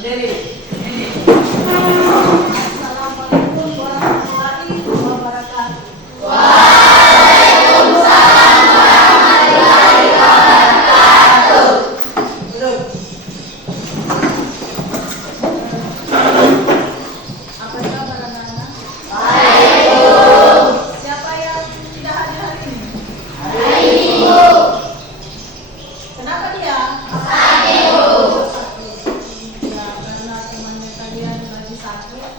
Berdiri. Assalamualaikum warahmatullahi wabarakatuh. Waalaikumsalam warahmatullahi wabarakatuh. Duduk. Apa kabar anak-anak? Baik, Bu. Siapa yang tidak hadir hari ini? Baik, Bu. Kenapa dia? Sakit, Bu. Ya, karena temannya kalian lagi sakit,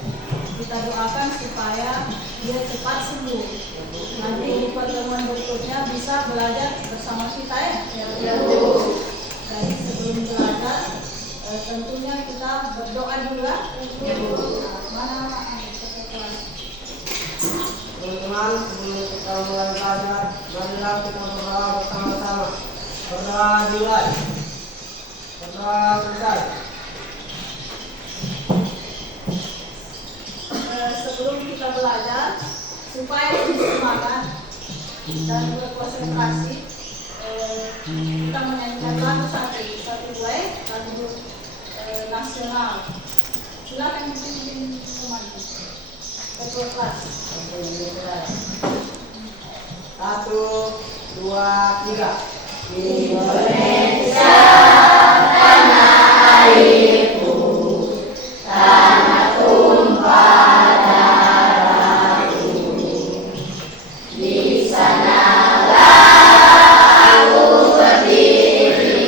kita doakan supaya dia cepat sembuh. Nanti di pertemuan berikutnya bisa belajar bersama kita ya. Ya, Bu. Jadi sebelum belajar, tentunya kita berdoa dulu ya. Ya, Bu. Mana peserta kelas? Teman-teman, sebelum kita mulai belajar, marilah kita berdoa bersama-sama. Berdoa dimulai. Berdoa selesai. Sebelum kita belajar, supaya lebih semangat dan berkonsentrasi, kita menyanyikan lagu satu buah lagu nasional. Silakan dipimpin teman ketua kelas. Satu, dua, tiga. Indonesia tanah airku, tanah tumpah darahku. Di sanalah aku berdiri,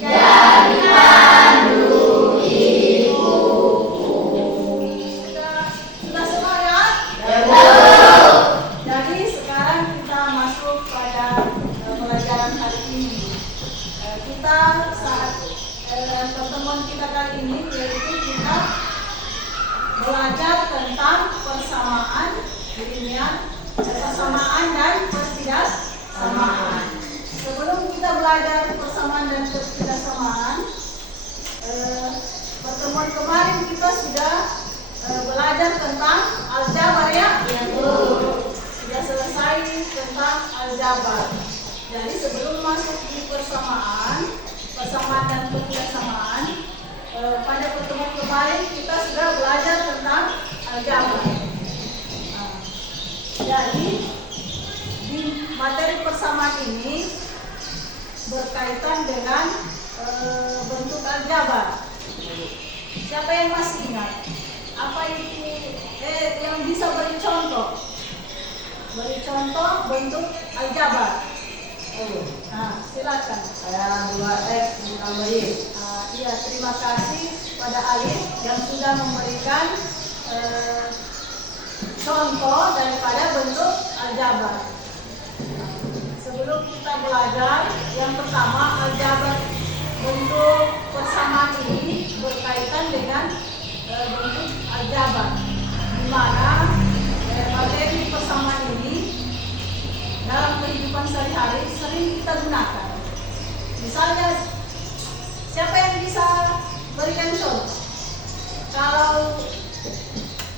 jadi pandu ibuku. Sudah semangat? Betul. Jadi sekarang kita masuk pada pelajaran hari ini. Kita saat pertemuan kita kali ini yaitu kita belajar tentang persamaan, persamaan dan ketidaksamaan. Sebelum kita belajar persamaan dan ketidaksamaan, pertemuan kemarin kita sudah belajar tentang aljabar ya. Sudah selesai tentang aljabar. Jadi sebelum masuk di persamaan dan ketidaksamaan, pada pertemuan kemarin kita sudah belajar tentang aljabar. Nah, jadi di materi persamaan ini berkaitan dengan bentuk aljabar. Siapa yang masih ingat? Apa itu? Yang bisa beri contoh? Beri contoh bentuk aljabar. Nah, silakan. Saya 2X ditambah Y. Iya, terima kasih pada Alif yang sudah memberikan contoh daripada bentuk aljabar. Sebelum kita belajar, yang pertama aljabar bentuk persamaan ini berkaitan dengan bentuk aljabar, di mana materi persamaan ini dalam kehidupan sehari-hari sering kita gunakan. Misalnya, siapa yang bisa berikan contoh? Kalau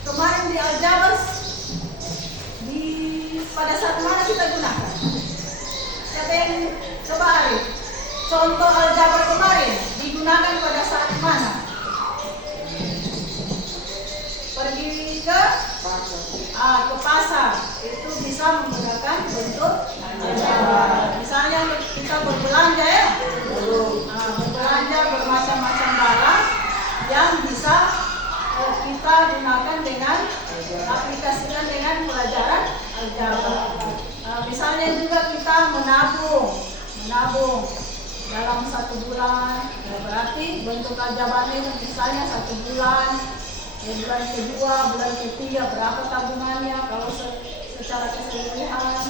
kemarin di aljabar, pada saat mana kita gunakan? Siapa yang coba Arif? Contoh aljabar kemarin digunakan pada saat mana? Pergi ke pasar, itu bisa menggunakan bentuk aljabar. Misalnya kita berbelanja ya, berbelanja bermacam-macam barang yang bisa kita gunakan dengan aplikasikan dengan pelajaran aljabar. Misalnya juga kita menabung dalam 1 bulan, berarti bentuk aljabarnya misalnya 1 bulan, bulan kedua, bulan ketiga berapa tabungannya kalau secara keseluruhan.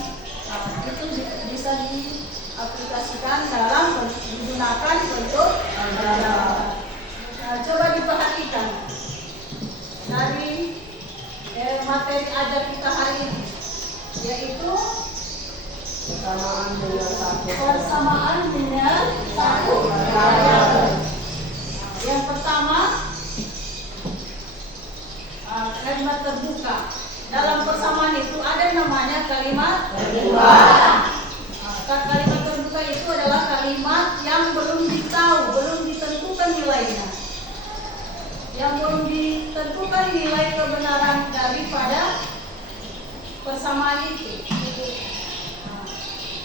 Itu bisa diaplikasikan dalam menggunakan bentuk aljabar. Coba diperhatikan dari materi ajar kita hari ini, yaitu persamaan dengan satu variabel. Yang pertama, kalimat terbuka. Dalam persamaan itu ada namanya kalimat terbuka. Kalimat terbuka itu adalah kalimat yang belum ditentukan nilainya. yang belum ditentukan nilai kebenaran daripada persamaan itu. Nah,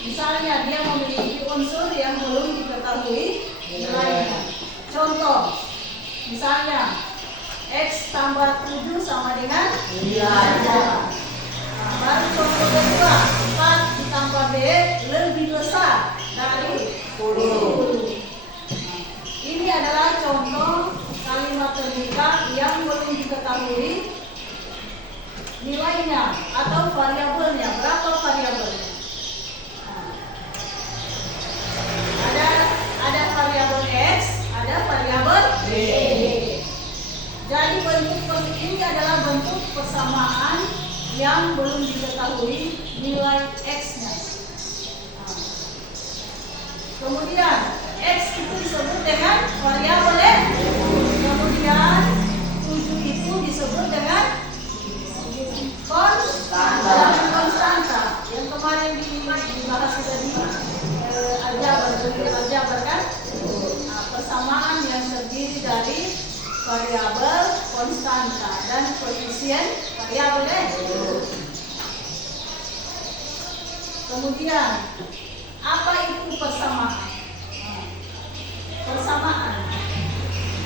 misalnya dia memiliki unsur yang belum diketahui nilainya. Contoh, misalnya X tambah 7 sama dengan 9. Nah, baru contoh kedua, 4 ditambah B lebih besar dari 10. Ini adalah contoh kalimat terbuka yang belum diketahui nilainya atau variabelnya. Berapa variabelnya? Ada variabel X, ada variabel B. Jadi bentuk ini adalah bentuk persamaan yang belum diketahui nilai X-nya. Kemudian X itu disebut dengan variabel X. Kemudian 7 itu disebut dengan konstanta. Yang kemarin dibahas sudah di aljabar kan? Nah, persamaan yang terdiri dari variabel konstanta dan koefisien variabel X. Kemudian apa itu persamaan?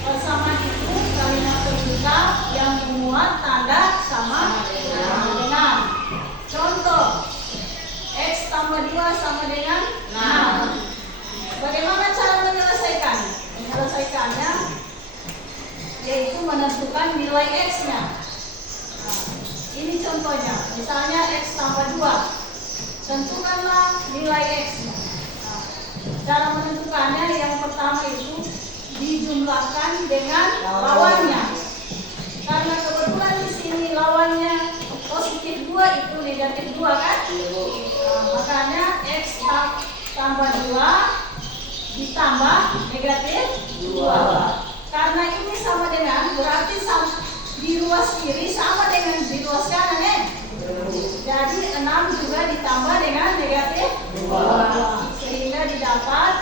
Persamaan itu kalimat terbuka yang memuat tanda sama dengan. Contoh, X tambah 2 sama dengan 6. Bagaimana cara menyelesaikannya? Yaitu menentukan nilai X-nya. Nah, ini contohnya, misalnya X tambah 2. Tentukanlah nilai X-nya. Nah, cara menentukannya yang pertama itu dijumlahkan dengan lawannya. Karena kebetulan di sini lawannya positif 2 itu negatif 2 kan? Nah, makanya X tambah 2 ditambah negatif 2. Karena ini sama dengan, berarti di ruas kiri sama dengan di ruas kanan ya? Jadi 6 juga ditambah dengan negatif 2. Sehingga didapat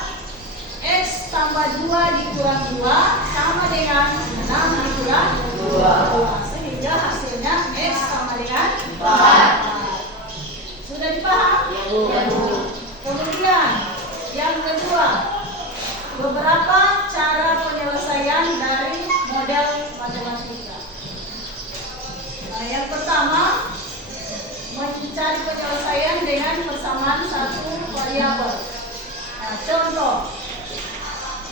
X tambah 2 dikurang 2 sama dengan 6 dikurang 2. Sehingga hasilnya X sama dengan 4. Sudah dipaham? Kemudian yang kedua, beberapa cara penyelesaian dari model matematika. Nah, yang pertama, mencari penyelesaian dengan persamaan satu variabel. Nah, contoh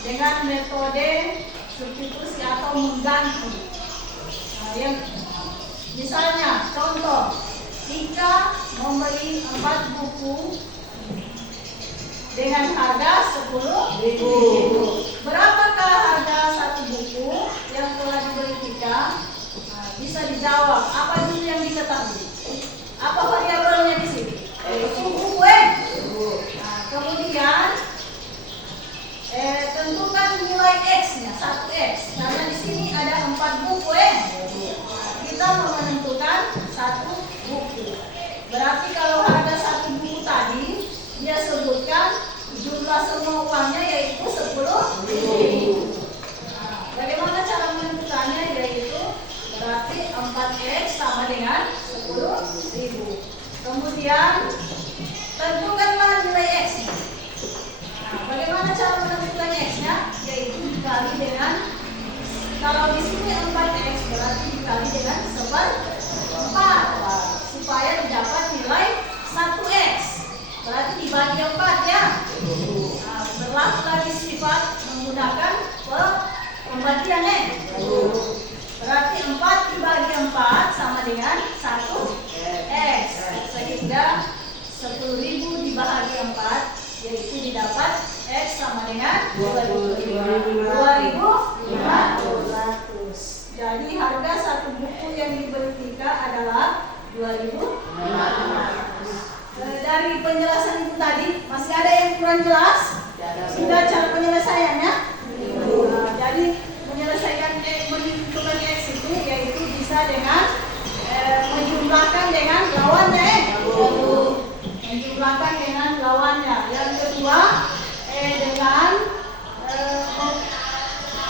dengan metode substitusi atau mengganti. Nah, yang misalnya contoh, Ika membeli 4 buku dengan harga 10.000. Berapakah harga satu buku yang telah dibeli Tika? Nah, bisa dijawab. Apa dulu yang diketahui? Apa variabelnya di sini? Buku. Nah, kemudian tentukan nilai X-nya, 1X. Karena di sini ada 4 buku kita mau menentukan 1 buku. Berarti kalau harga 1 buku tadi dia sebutkan jumlah semua uangnya yaitu 10.000. Nah, bagaimana cara menentukannya? Yaitu berarti 4X sama dengan 10.000. Kemudian tentukanlah nilai X-nya. Nah, bagaimana cara menentukan X-nya? Yaitu dikali dengan, kalau di sini 4X berarti dikali dengan 4 supaya didapat nilai 1X. Berarti dibagi 4 ya. Nah, berlaku lagi sifat menggunakan pembagian Berarti 4 dibagi 4 sama dengan 1X. Sehingga 10.000 dibagi 4 yaitu didapat X sama dengan 2.500. Jadi harga satu buku yang dibeli Tika adalah 2.500. Dari penjelasan itu tadi masih ada yang kurang jelas? Sudah cara penyelesaiannya? Jadi menyelesaikan menentukan X itu yaitu bisa dengan menjumlahkan dengan lawannya menjumlahkan dengan lawannya. Yang kedua dengan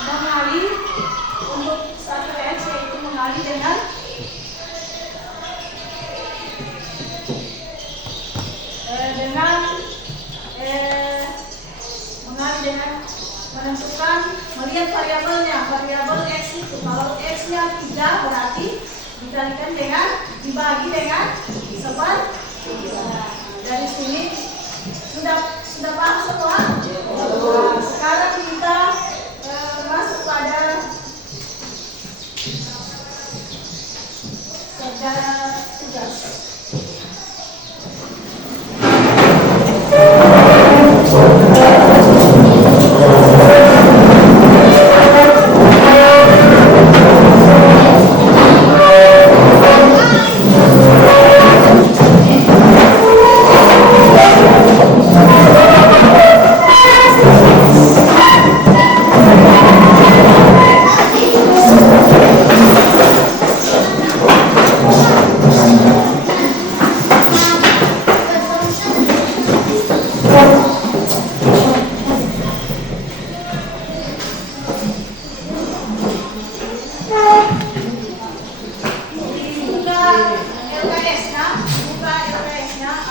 mengali untuk satu dengan menentukan, melihat variabelnya. Variabel X itu kalau X-nya 3 berarti dikalikan dengan, dibagi dengan seper 3. Dari sini sudah paham semua? Nah, sekarang kita masuk pada kerja tugas.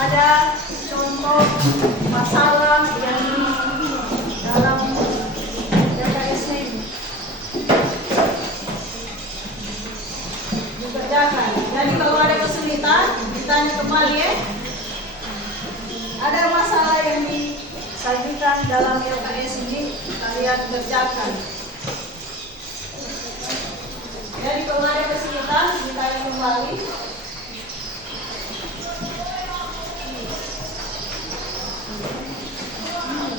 Ada contoh masalah yang dalam LKS-nya ini dikerjakan. Jadi kalau ada kesulitan ditanya kembali ya. Ada masalah yang disajikan dalam LKS ini kalian kerjakan. Jadi kalau ada kesulitan ditanya kembali.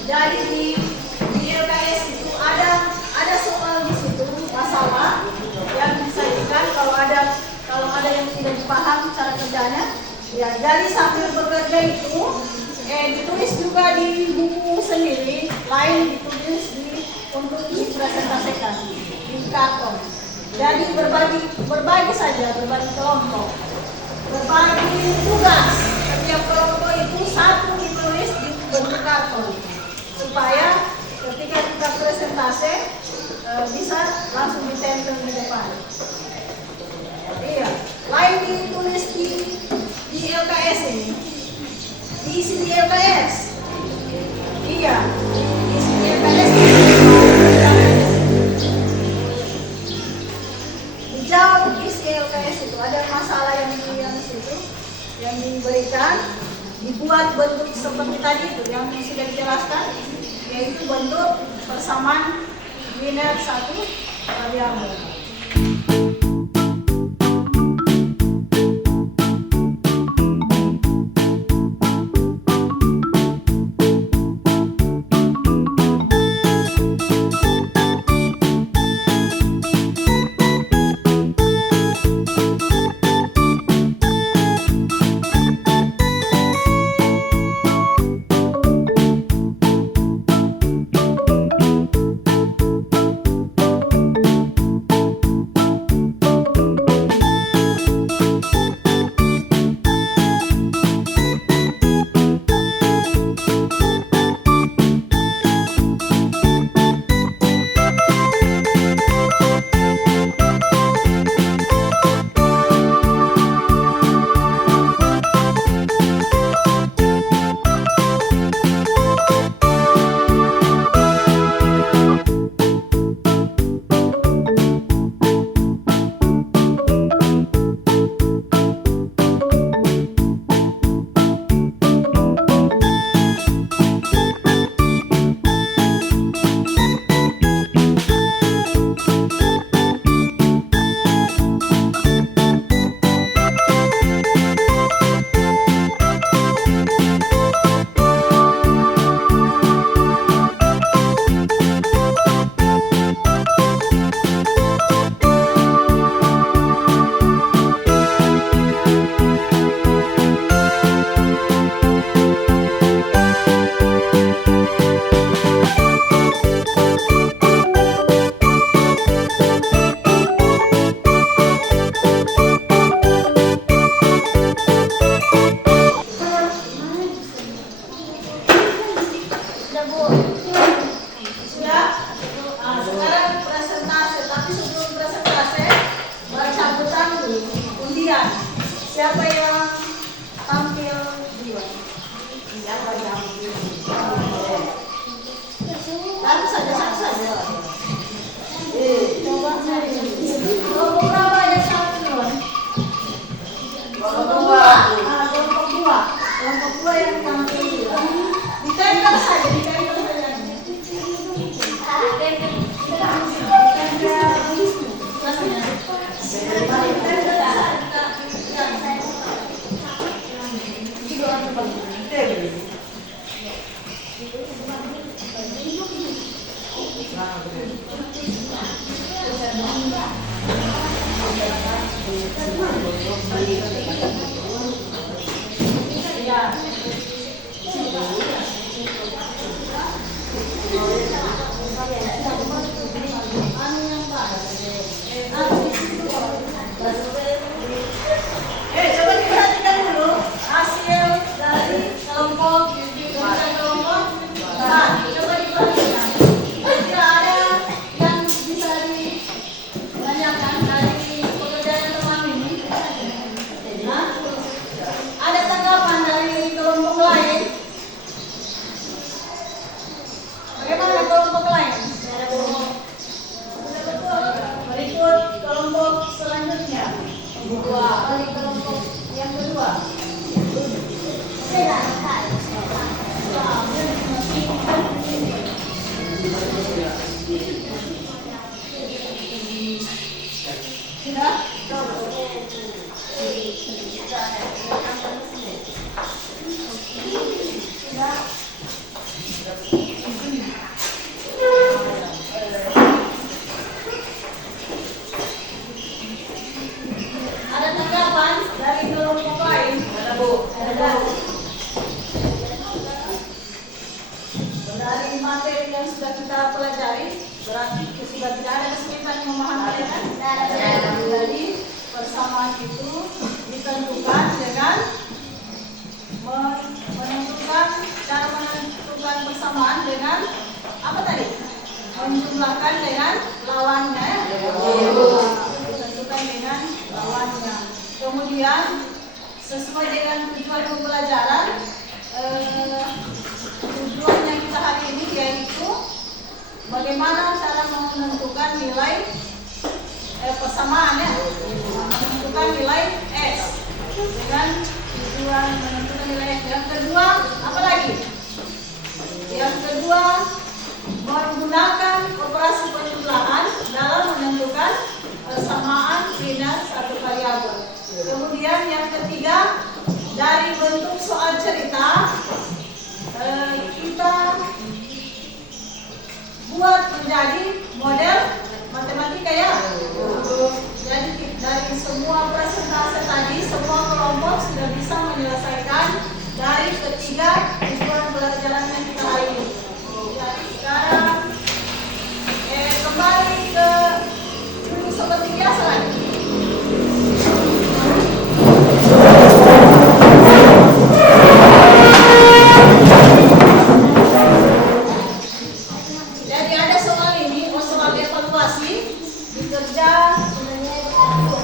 Jadi di LKS itu ada soal di situ masalah yang disajikan kalau ada yang tidak dipaham cara kerjanya. Ya, jadi sambil bekerja itu ditulis juga di buku sendiri, lain ditulis untuk dipresentasikan di karton. Jadi berbagi saja, berbagi kelompok, berbagi tugas. Setiap kelompok itu satu ditulis di bentuk karton supaya ketika kita presentasi bisa langsung ditempel di depan. Iya, lain ditulis di LKS ini, diisi di LKS. Iya, diisi di LKS. Dijawab isi LKS itu, ada masalah yang situ yang diberikan, dibuat bentuk seperti tadi itu yang sudah dijelaskan, yaitu bentuk persamaan linear satu variabel. Siapa yang tampil duluan? Satu saja, satu saja. Coba cari. Kelompok berapa yang tampil duluan? Kelompok dua. Kelompok dua. Kelompok dua yang tampil duluan. Ditempel saja, ditempel saja. Coba diperhatikan dulu hasil dari kelompok nah, coba diperhatikan. Tidak ada yang bisa ditanyakan dari pekerjaan teman ini. Nah, ada tanggapan dari kelompok lain? Bagaimana kelompok lain? Berikut kelompok selanjutnya. Balik kelompok yang kedua. Sudah? Ada tanggapan dari kelompok lain? Ada, Bu. Ada. Dari materi yang sudah kita pelajari, berarti sudah tidak ada kesulitan yang memahami, ya kan? Jadi persamaan itu ditentukan dengan menentukan cara menentukan persamaan dengan apa tadi? Menjumlahkan dengan lawannya, ya? Ditentukan dengan lawannya. Kemudian sesuai dengan tujuan pembelajaran, tujuan yang kita hari ini yaitu bagaimana cara menentukan nilai persamaan, ya, menentukan nilai S dengan tujuan menentukan nilai S. Yang kedua apa lagi? Yang kedua menggunakan operasi penjumlahan dalam menentukan persamaan dengan satu variabel. Kemudian yang ketiga, dari bentuk soal cerita kita buat menjadi model matematika, ya. Jadi dari semua presentase tadi, semua kelompok sudah bisa menyelesaikan dari ketiga tujuan pelajaran yang kita hari ini. Jadi sekarang kembali ke duduk seperti biasa lagi. Jadi ada soal ini, soal evaluasi dikerja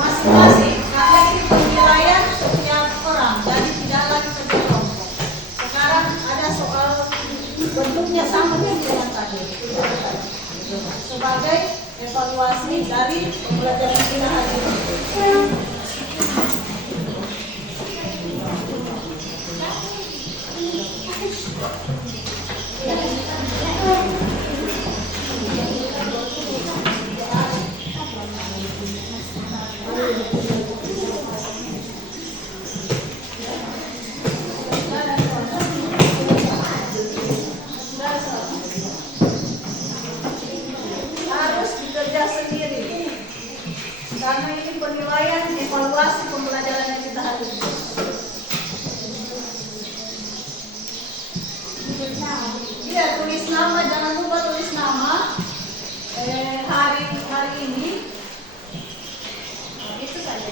masing-masing karena ini penilaian setiap orang, jadi tidak lagi kerja kelompok. Sekarang ada soal bentuknya sama dengan tadi, sebagai evaluasi dari pembelajaran kita hari ini. Harus bekerja sendiri karena ini penilaian evaluasi pembelajaran yang kita hari ini. Iya, tulis nama, jangan lupa tulis nama hari ini. Itu saja.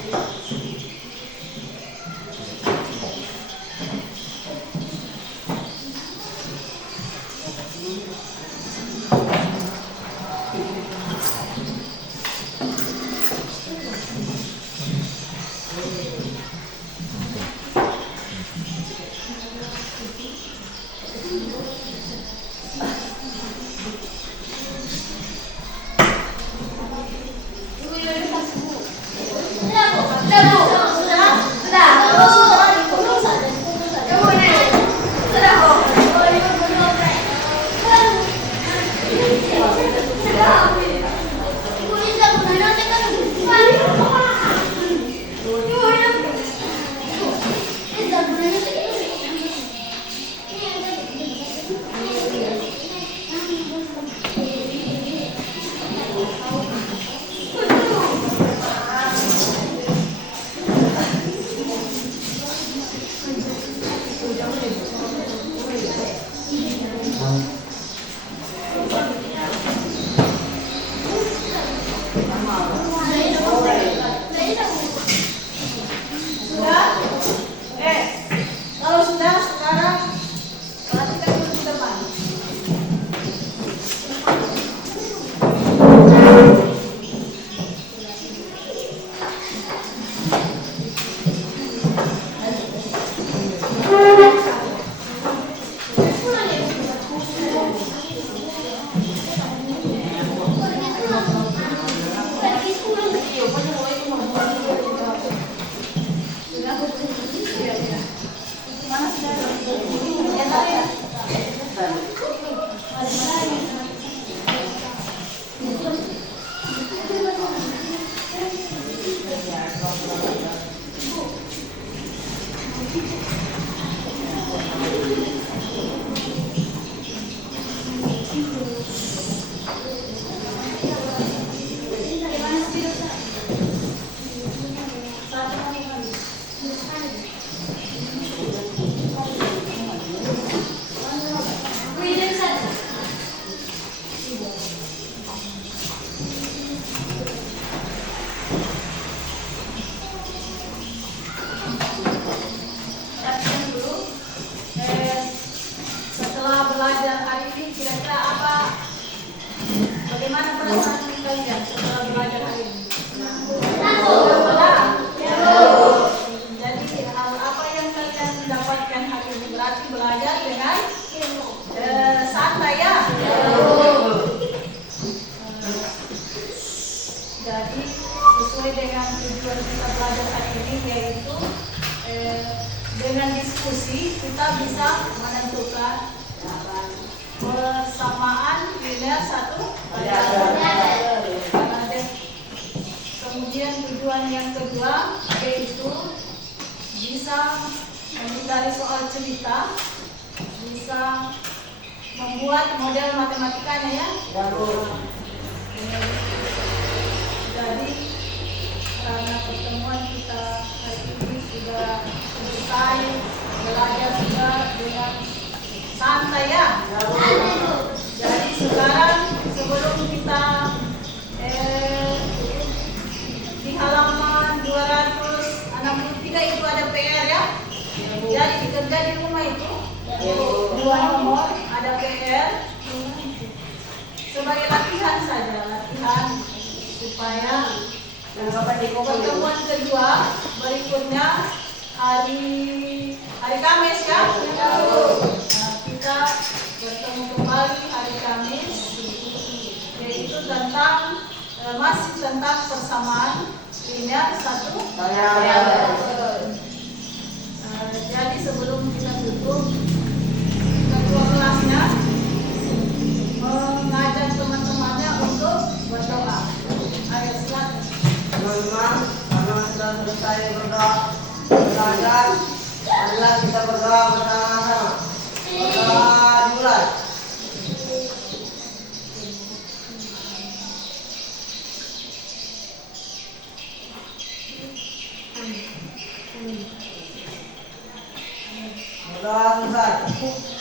Caption dulu. Setelah belajar hari ini kira-kira apa? Bagaimana perasaan kalian setelah belajar hari ini? Benar. Jadi hal apa yang kalian dapatkan hari ini? Berarti belajar dengan santai ya. Jadi sesuai dengan tujuan kita belajar hari ini, yaitu dengan diskusi kita bisa menentukan persamaan linear satu. Kemudian tujuan yang kedua yaitu bisa mencari soal cerita, bisa membuat model matematikanya ya. Jadi karena pertemuan kita hari ini sudah selesai, belajar juga dengan santai ya. Jadi sekarang sebelum kita di halaman 263 itu ada PR ya. Jadi dikerja di rumah itu 2 nomor ada PR sebagai latihan saja, latihan supaya pertemuan kedua berikutnya hari Kamis ya. Kita bertemu kembali hari Kamis, yaitu tentang masih tentang persamaan linear satu. Jadi sebelum kita tutup, ketua kelasnya mengajak teman-temannya untuk berdoa. Ayo silakan. Teman-teman, karena sudah selesai berdoa belajar, marilah kita berdoa bersama-sama. Berdoa dimulai. Berdoa selesai.